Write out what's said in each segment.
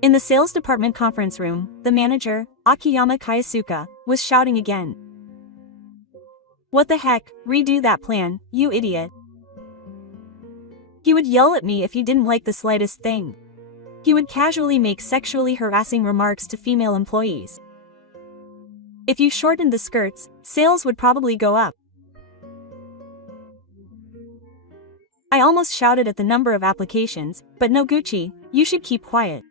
In the sales department conference room, the manager, Akiyama Kayasuka, was shouting again. "What the heck, redo that plan, you idiot." He would yell at me if he didn't like the slightest thing. He would casually make sexually harassing remarks to female employees. If you shortened the skirts, sales would probably go up. I almost shouted at the number of applications, but Noguchi, you should keep quiet.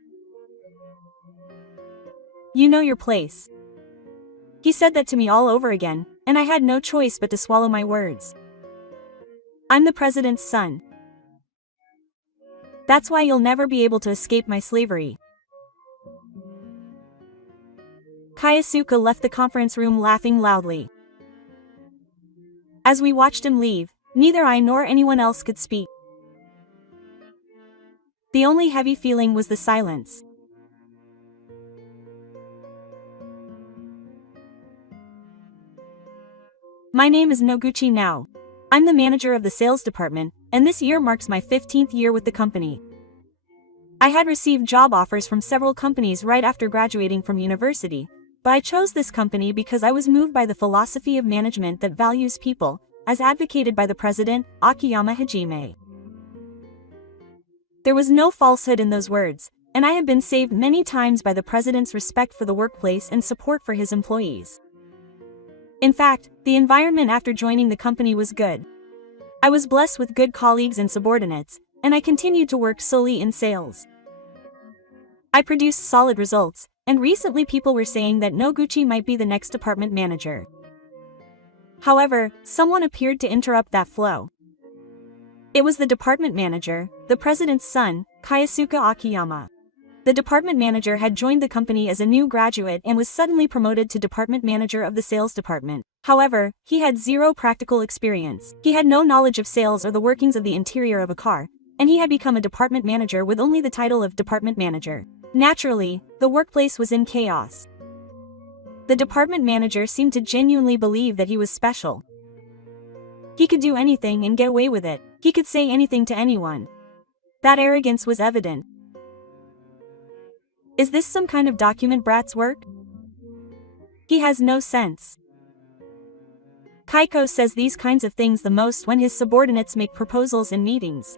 You know your place. He said that to me all over again, and I had no choice but to swallow my words. I'm the president's son. That's why you'll never be able to escape my slavery. Kayasuka left the conference room laughing loudly. As we watched him leave, neither I nor anyone else could speak. The only heavy feeling was the silence. My name is Noguchi now. I'm the manager of the sales department, and this year marks my 15th year with the company. I had received job offers from several companies right after graduating from university, but I chose this company because I was moved by the philosophy of management that values people, as advocated by the president, Akiyama Hajime. There was no falsehood in those words, and I have been saved many times by the president's respect for the workplace and support for his employees. In fact, the environment after joining the company was good. I was blessed with good colleagues and subordinates, and I continued to work solely in sales. I produced solid results, and recently people were saying that Noguchi might be the next department manager. However, someone appeared to interrupt that flow. It was the department manager, the president's son, Kayasuka Akiyama. The department manager had joined the company as a new graduate and was suddenly promoted to department manager of the sales department. However, he had zero practical experience. He had no knowledge of sales or the workings of the interior of a car, and he had become a department manager with only the title of department manager. Naturally, the workplace was in chaos. The department manager seemed to genuinely believe that he was special. He could do anything and get away with it. He could say anything to anyone. That arrogance was evident. Is this some kind of document brat's work? He has no sense. Kaiko says these kinds of things the most when his subordinates make proposals in meetings.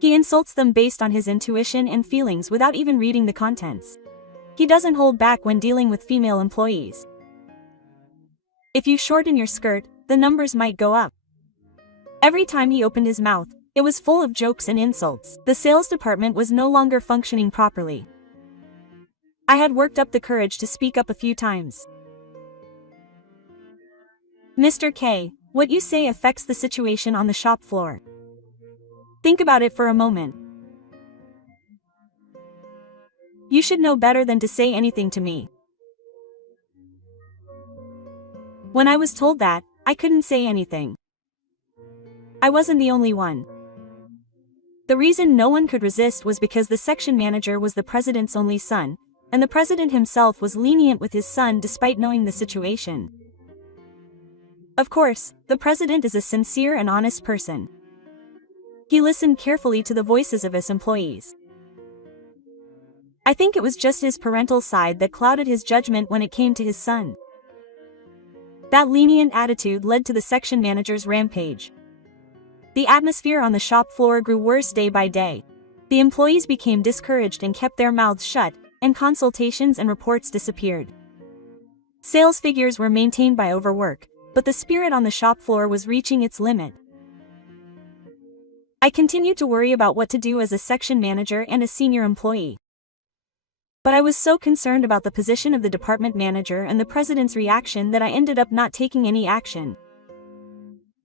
He insults them based on his intuition and feelings without even reading the contents. He doesn't hold back when dealing with female employees. If you shorten your skirt, the numbers might go up. Every time he opened his mouth, it was full of jokes and insults. The sales department was no longer functioning properly. I had worked up the courage to speak up a few times. Mr. K, what you say affects the situation on the shop floor. Think about it for a moment. You should know better than to say anything to me. When I was told that, I couldn't say anything. I wasn't the only one. The reason no one could resist was because the section manager was the president's only son, and the president himself was lenient with his son despite knowing the situation. Of course, the president is a sincere and honest person. He listened carefully to the voices of his employees. I think it was just his parental side that clouded his judgment when it came to his son. That lenient attitude led to the section manager's rampage. The atmosphere on the shop floor grew worse day by day. The employees became discouraged and kept their mouths shut, and consultations and reports disappeared. Sales figures were maintained by overwork, but the spirit on the shop floor was reaching its limit. I continued to worry about what to do as a section manager and a senior employee. But I was so concerned about the position of the department manager and the president's reaction that I ended up not taking any action.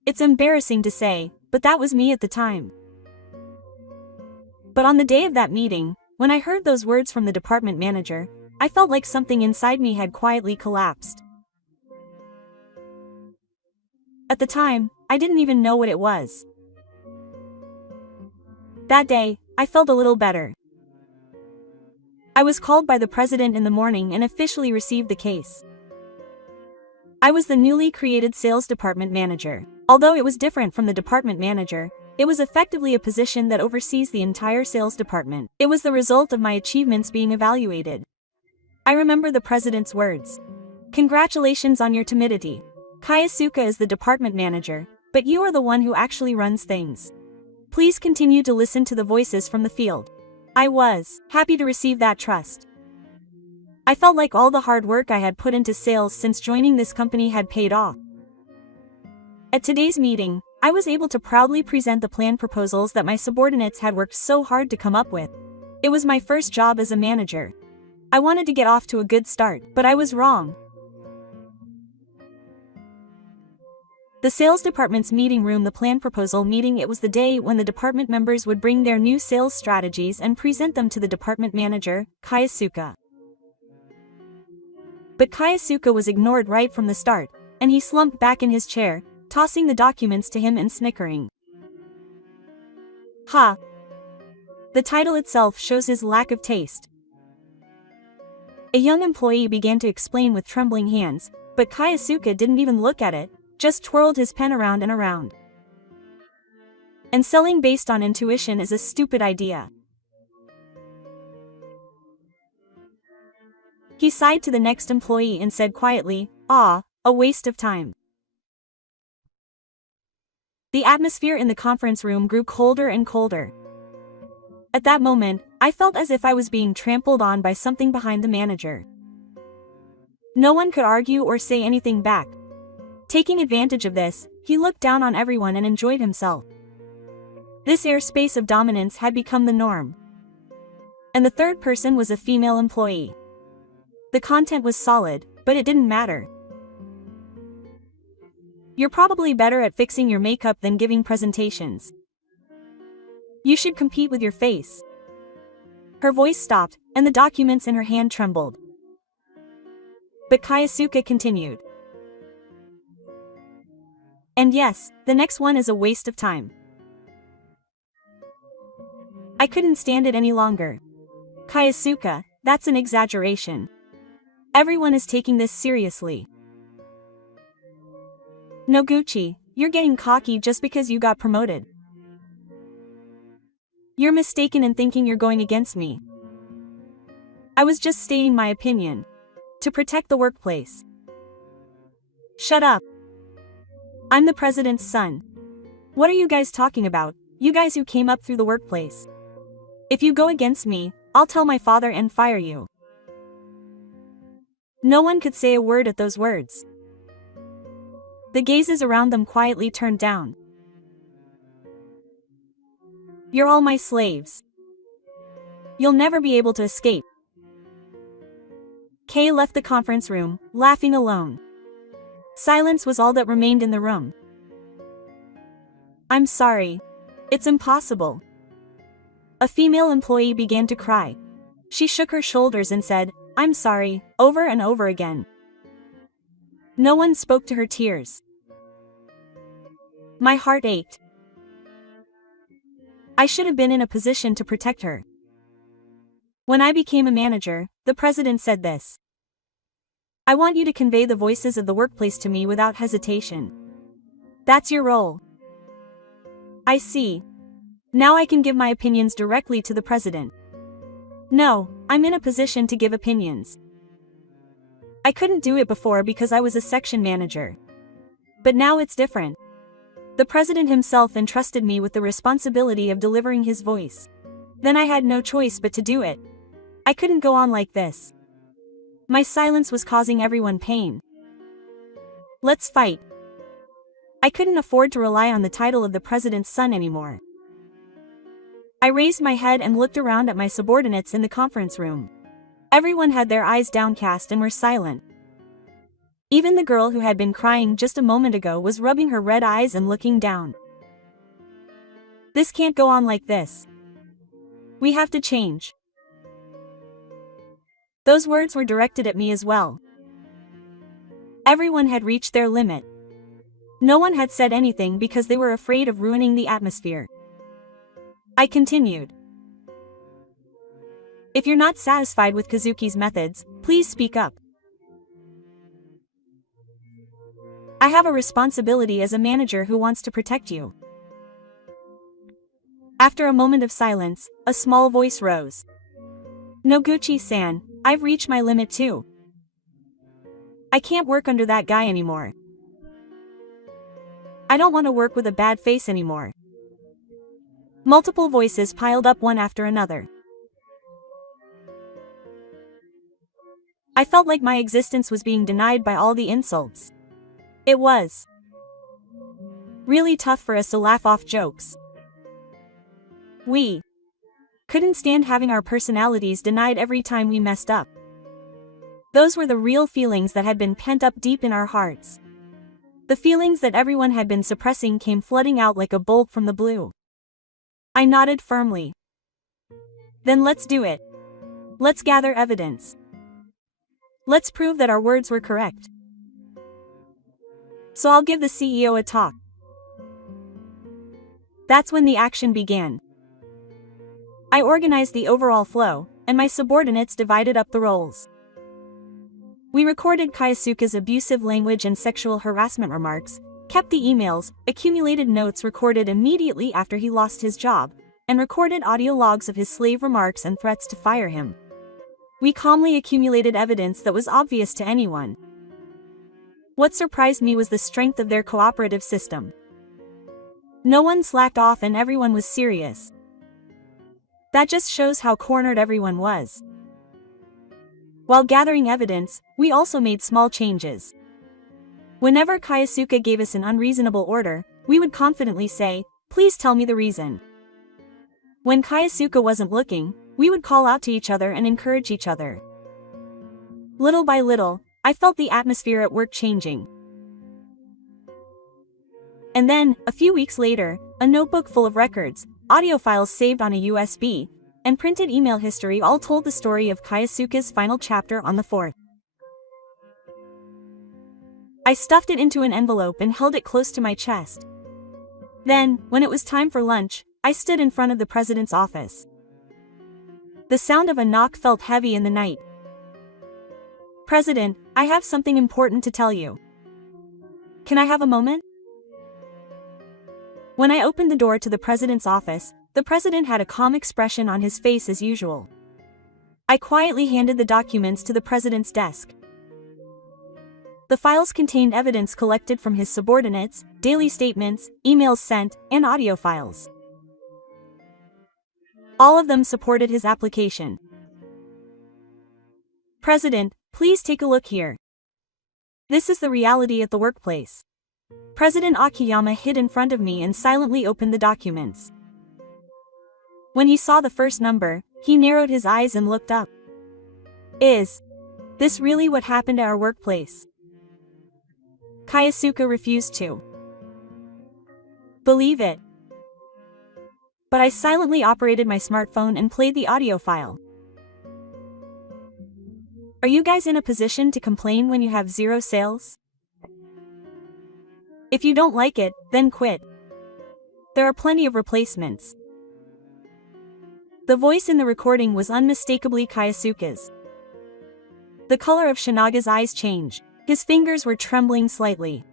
It's embarrassing to say, but that was me at the time. But on the day of that meeting, when I heard those words from the department manager, I felt like something inside me had quietly collapsed. At the time, I didn't even know what it was. That day, I felt a little better. I was called by the president in the morning and officially received the case. I was the newly created sales department manager. Although it was different from the department manager, It was effectively a position that oversees the entire sales department. It was the result of my achievements being evaluated. I remember the president's words. Congratulations on your timidity. Kayasuka is the department manager, but you are the one who actually runs things. Please continue to listen to the voices from the field. I was happy to receive that trust. I felt like all the hard work I had put into sales since joining this company had paid off. At today's meeting, I was able to proudly present the plan proposals that my subordinates had worked so hard to come up with. It was my first job as a manager. I wanted to get off to a good start, but I was wrong. The sales department's meeting room, the plan proposal meeting. It was the day when the department members would bring their new sales strategies and present them to the department manager, Kayasuka. But Kayasuka was ignored right from the start, and he slumped back in his chair, tossing the documents to him and snickering. Ha! The title itself shows his lack of taste. A young employee began to explain with trembling hands, but Kayasuka didn't even look at it, just twirled his pen around and around. And selling based on intuition is a stupid idea. He sighed to the next employee and said quietly, "Ah, a waste of time." The atmosphere in the conference room grew colder and colder. At that moment, I felt as if I was being trampled on by something behind the manager. No one could argue or say anything back. Taking advantage of this, he looked down on everyone and enjoyed himself. This airspace of dominance had become the norm. And the third person was a female employee. The content was solid, but it didn't matter. You're probably better at fixing your makeup than giving presentations. You should compete with your face. Her voice stopped, and the documents in her hand trembled. But Kayasuka continued. And yes, the next one is a waste of time. I couldn't stand it any longer. Kayasuka, that's an exaggeration. Everyone is taking this seriously. Noguchi, you're getting cocky just because you got promoted. You're mistaken in thinking you're going against me. I was just stating my opinion. To protect the workplace. Shut up. I'm the president's son. What are you guys talking about, you guys who came up through the workplace? If you go against me, I'll tell my father and fire you. No one could say a word at those words. The gazes around them quietly turned down. You're all my slaves. You'll never be able to escape. Kay left the conference room, laughing alone. Silence was all that remained in the room. I'm sorry. It's impossible. A female employee began to cry. She shook her shoulders and said, "I'm sorry," over and over again. No one spoke to her tears. My heart ached. I should have been in a position to protect her. When I became a manager, the president said this. I want you to convey the voices of the workplace to me without hesitation. That's your role. I see. Now I can give my opinions directly to the president. No, I'm in a position to give opinions. I couldn't do it before because I was a section manager. But now it's different. The president himself entrusted me with the responsibility of delivering his voice. Then I had no choice but to do it. I couldn't go on like this. My silence was causing everyone pain. Let's fight. I couldn't afford to rely on the title of the president's son anymore. I raised my head and looked around at my subordinates in the conference room. Everyone had their eyes downcast and were silent. Even the girl who had been crying just a moment ago was rubbing her red eyes and looking down. This can't go on like this. We have to change. Those words were directed at me as well. Everyone had reached their limit. No one had said anything because they were afraid of ruining the atmosphere. I continued. If you're not satisfied with Kazuki's methods, please speak up. I have a responsibility as a manager who wants to protect you. After a moment of silence, a small voice rose. Noguchi-san, I've reached my limit too. I can't work under that guy anymore. I don't want to work with a bad face anymore. Multiple voices piled up one after another. I felt like my existence was being denied by all the insults. It was really tough for us to laugh off jokes. We couldn't stand having our personalities denied every time we messed up. Those were the real feelings that had been pent up deep in our hearts. The feelings that everyone had been suppressing came flooding out like a bolt from the blue. I nodded firmly. Then let's do it. Let's gather evidence. Let's prove that our words were correct. So I'll give the CEO a talk. That's when the action began. I organized the overall flow, and my subordinates divided up the roles. We recorded Kaisuke's abusive language and sexual harassment remarks, kept the emails, accumulated notes recorded immediately after he lost his job, and recorded audio logs of his slave remarks and threats to fire him. We calmly accumulated evidence that was obvious to anyone. What surprised me was the strength of their cooperative system. No one slacked off and everyone was serious. That just shows how cornered everyone was. While gathering evidence, we also made small changes. Whenever Kaisuke gave us an unreasonable order, we would confidently say, "Please tell me the reason." When Kaisuke wasn't looking, we would call out to each other and encourage each other. Little by little, I felt the atmosphere at work changing. And then, a few weeks later, a notebook full of records, audio files saved on a USB, and printed email history all told the story of Kaisuke's final chapter on the 4th. I stuffed it into an envelope and held it close to my chest. Then, when it was time for lunch, I stood in front of the president's office. The sound of a knock felt heavy in the night. "President, I have something important to tell you. Can I have a moment?" When I opened the door to the president's office, the president had a calm expression on his face as usual. I quietly handed the documents to the president's desk. The files contained evidence collected from his subordinates, daily statements, emails sent, and audio files. All of them supported his application. "President, please take a look here. This is the reality at the workplace." President Akiyama hid in front of me and silently opened the documents. When he saw the first number, he narrowed his eyes and looked up. "Is this really what happened at our workplace?" Kaisuke refused to believe it. But I silently operated my smartphone and played the audio file. "Are you guys in a position to complain when you have zero sales? If you don't like it, then quit. There are plenty of replacements." The voice in the recording was unmistakably Kaisuke's. The color of Shinaga's eyes changed. His fingers were trembling slightly.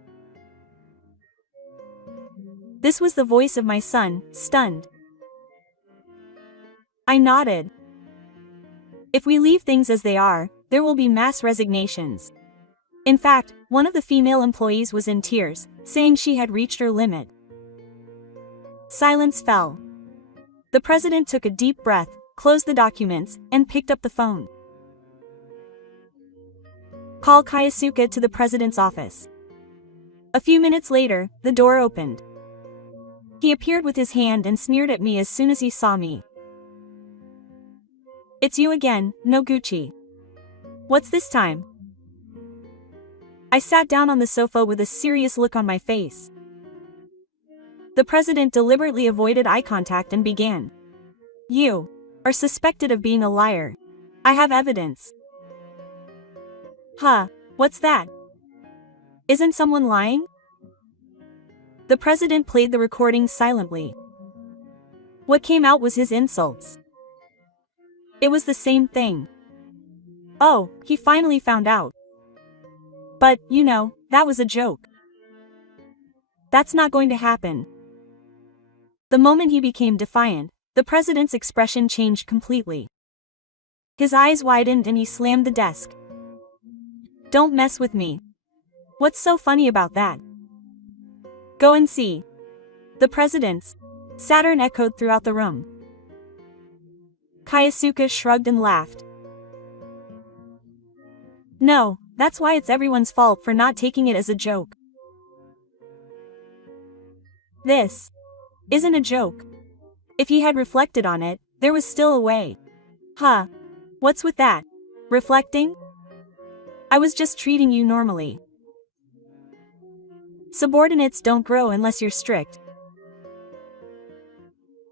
This was the voice of my son, stunned. I nodded. "If we leave things as they are, there will be mass resignations." In fact, one of the female employees was in tears, saying she had reached her limit. Silence fell. The president took a deep breath, closed the documents, and picked up the phone. "Call Kaisuke to the president's office." A few minutes later, the door opened. He appeared with his hand and sneered at me as soon as he saw me. "It's you again, Noguchi. What's this time?" I sat down on the sofa with a serious look on my face. The president deliberately avoided eye contact and began. "You are suspected of being a liar. I have evidence." "Huh, what's that? Isn't someone lying?" The president played the recording silently. What came out was his insults. It was the same thing. Oh, he finally found out. But, you know, that was a joke. That's not going to happen. The moment he became defiant, the president's expression changed completely. His eyes widened and he slammed the desk. "Don't mess with me. What's so funny about that? Go and see." The president's Saturn echoed throughout the room. Kayasuka shrugged and laughed. "No, that's why it's everyone's fault for not taking it as a joke. This isn't a joke." If he had reflected on it, there was still a way. "Huh. What's with that? Reflecting? I was just treating you normally. Subordinates don't grow unless you're strict."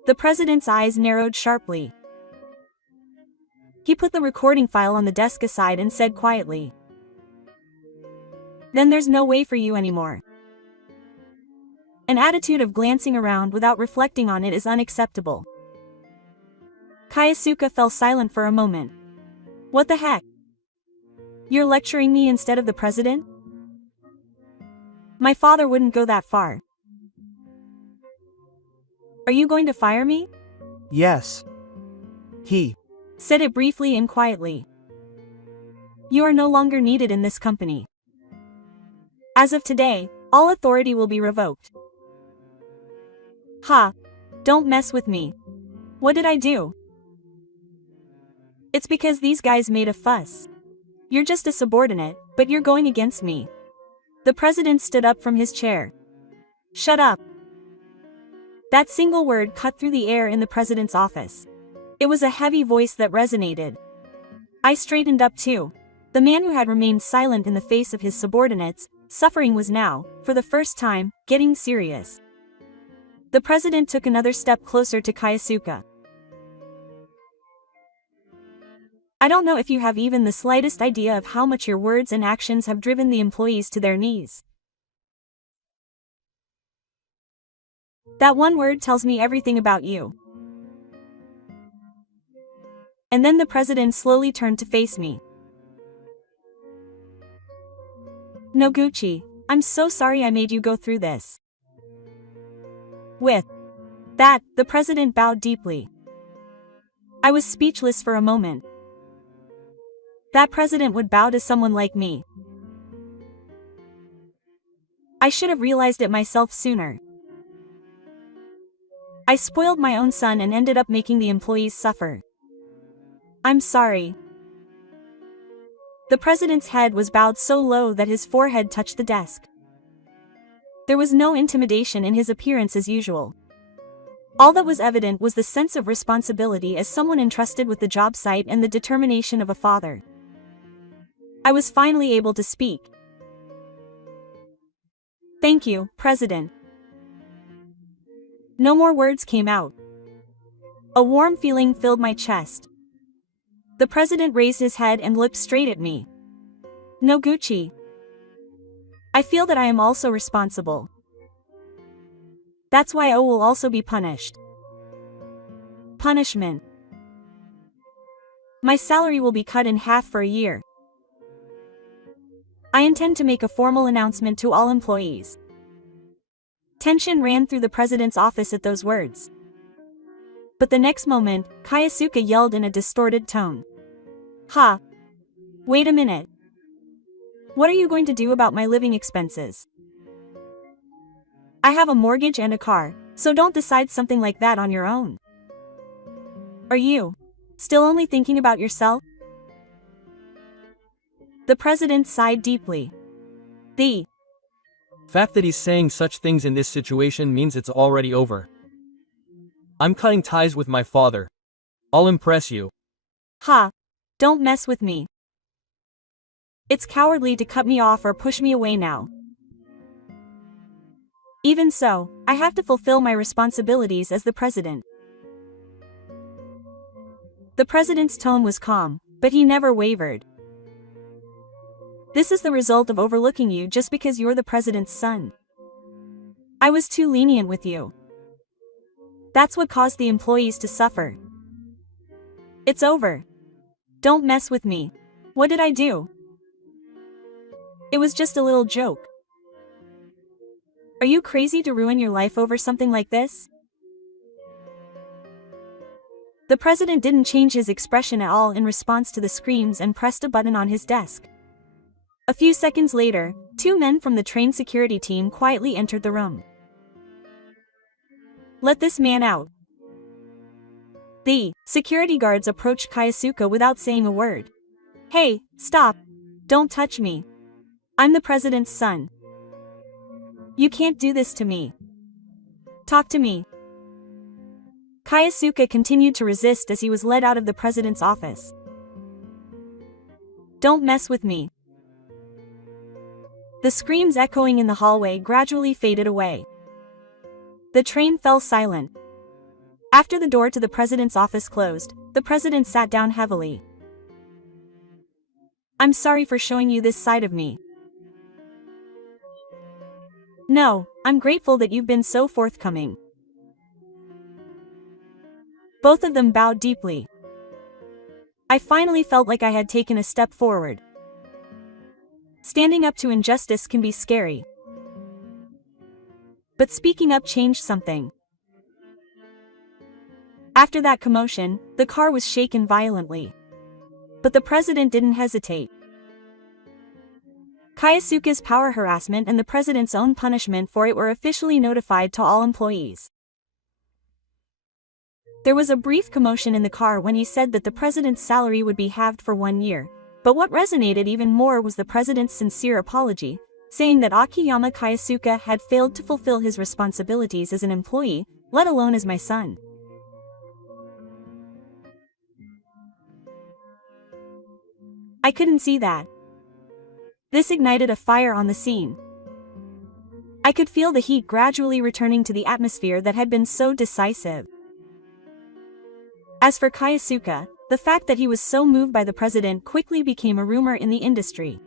The president's eyes narrowed sharply. He put the recording file on the desk aside and said quietly, "Then there's no way for you anymore." An attitude of glancing around without reflecting on it is unacceptable. Kayasuka fell silent for a moment. "What the heck? You're lecturing me instead of the president? My father wouldn't go that far. Are you going to fire me?" "Yes." He said it briefly and quietly. "You are no longer needed in this company. As of today, all authority will be revoked." "Ha! Don't mess with me. What did I do?" "It's because these guys made a fuss. You're just a subordinate, but you're going against me." The president stood up from his chair. "Shut up." That single word cut through the air in the president's office. It was a heavy voice that resonated. I straightened up too. The man who had remained silent in the face of his subordinates' suffering was now, for the first time, getting serious. The president took another step closer to Kayasuka. "I don't know if you have even the slightest idea of how much your words and actions have driven the employees to their knees. That one word tells me everything about you." And then the president slowly turned to face me. "Noguchi, I'm so sorry I made you go through this." With that, the president bowed deeply. I was speechless for a moment. That president would bow to someone like me. I should have realized it myself sooner. I spoiled my own son and ended up making the employees suffer. I'm sorry. The president's head was bowed so low that his forehead touched the desk. There was no intimidation in his appearance as usual. All that was evident was the sense of responsibility as someone entrusted with the job site and the determination of a father. I was finally able to speak. "Thank you, President." No more words came out. A warm feeling filled my chest. The president raised his head and looked straight at me. "Noguchi, I feel that I am also responsible. That's why O will also be punished." Punishment. My salary will be cut in half for a year. I intend to make a formal announcement to all employees. Tension ran through the president's office at those words. But the next moment, Kayasuka yelled in a distorted tone. "Ha! Wait a minute. What are you going to do about my living expenses? I have a mortgage and a car, so don't decide something like that on your own. Are you still only thinking about yourself?" The president sighed deeply. The fact that he's saying such things in this situation means it's already over. I'm cutting ties with my father. I'll impress you. "Ha! Don't mess with me. It's cowardly to cut me off or push me away now. Even so, I have to fulfill my responsibilities as the president." The president's tone was calm, but he never wavered. "This is the result of overlooking you just because you're the president's son. I was too lenient with you. That's what caused the employees to suffer. It's over. Don't mess with me. What did I do? It was just a little joke. Are you crazy to ruin your life over something like this?" The president didn't change his expression at all in response to the screams and pressed a button on his desk. A few seconds later, two men from the train security team quietly entered the room. "Let this man out." The security guards approached Kaisuke without saying a word. "Hey, stop. Don't touch me. I'm the president's son. You can't do this to me. Talk to me." Kaisuke continued to resist as he was led out of the president's office. "Don't mess with me." The screams echoing in the hallway gradually faded away. The train fell silent. After the door to the president's office closed, the president sat down heavily. "I'm sorry for showing you this side of me." "No, I'm grateful that you've been so forthcoming." Both of them bowed deeply. "I finally felt like I had taken a step forward." Standing up to injustice can be scary. But speaking up changed something. After that commotion, the car was shaken violently. But the president didn't hesitate. Kaisuke's power harassment and the president's own punishment for it were officially notified to all employees. There was a brief commotion in the car when he said that the president's salary would be halved for 1 year, but what resonated even more was the president's sincere apology, saying that Akiyama Kaisuke had failed to fulfill his responsibilities as an employee, let alone as my son. I couldn't see that. This ignited a fire on the scene. I could feel the heat gradually returning to the atmosphere that had been so decisive. As for Kaisuke, the fact that he was so moved by the president quickly became a rumor in the industry.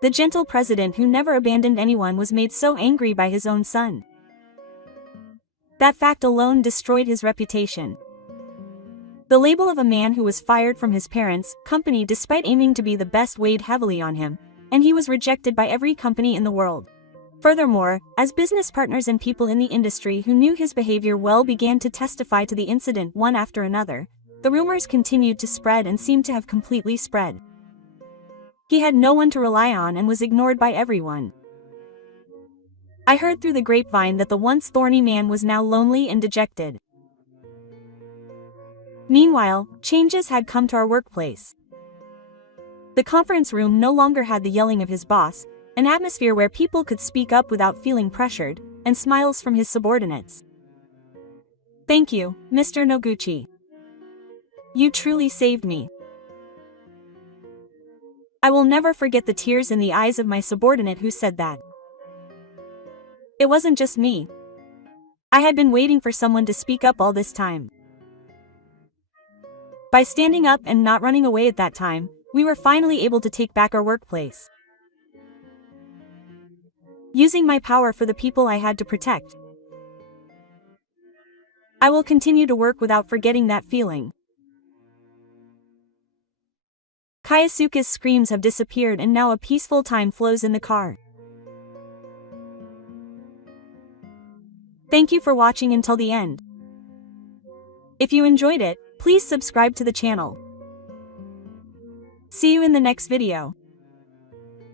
The gentle president who never abandoned anyone was made so angry by his own son. That fact alone destroyed his reputation. The label of a man who was fired from his parents' company despite aiming to be the best weighed heavily on him, and he was rejected by every company in the world. Furthermore, as business partners and people in the industry who knew his behavior well began to testify to the incident one after another, the rumors continued to spread and seemed to have completely spread. He had no one to rely on and was ignored by everyone. I heard through the grapevine that the once thorny man was now lonely and dejected. Meanwhile, changes had come to our workplace. The conference room no longer had the yelling of his boss, an atmosphere where people could speak up without feeling pressured, and smiles from his subordinates. "Thank you, Mr. Noguchi. You truly saved me." I will never forget the tears in the eyes of my subordinate who said that. It wasn't just me. I had been waiting for someone to speak up all this time. By standing up and not running away at that time, we were finally able to take back our workplace. Using my power for the people I had to protect. I will continue to work without forgetting that feeling. Kaisuke's screams have disappeared and now a peaceful time flows in the car. Thank you for watching until the end. If you enjoyed it, please subscribe to the channel. See you in the next video.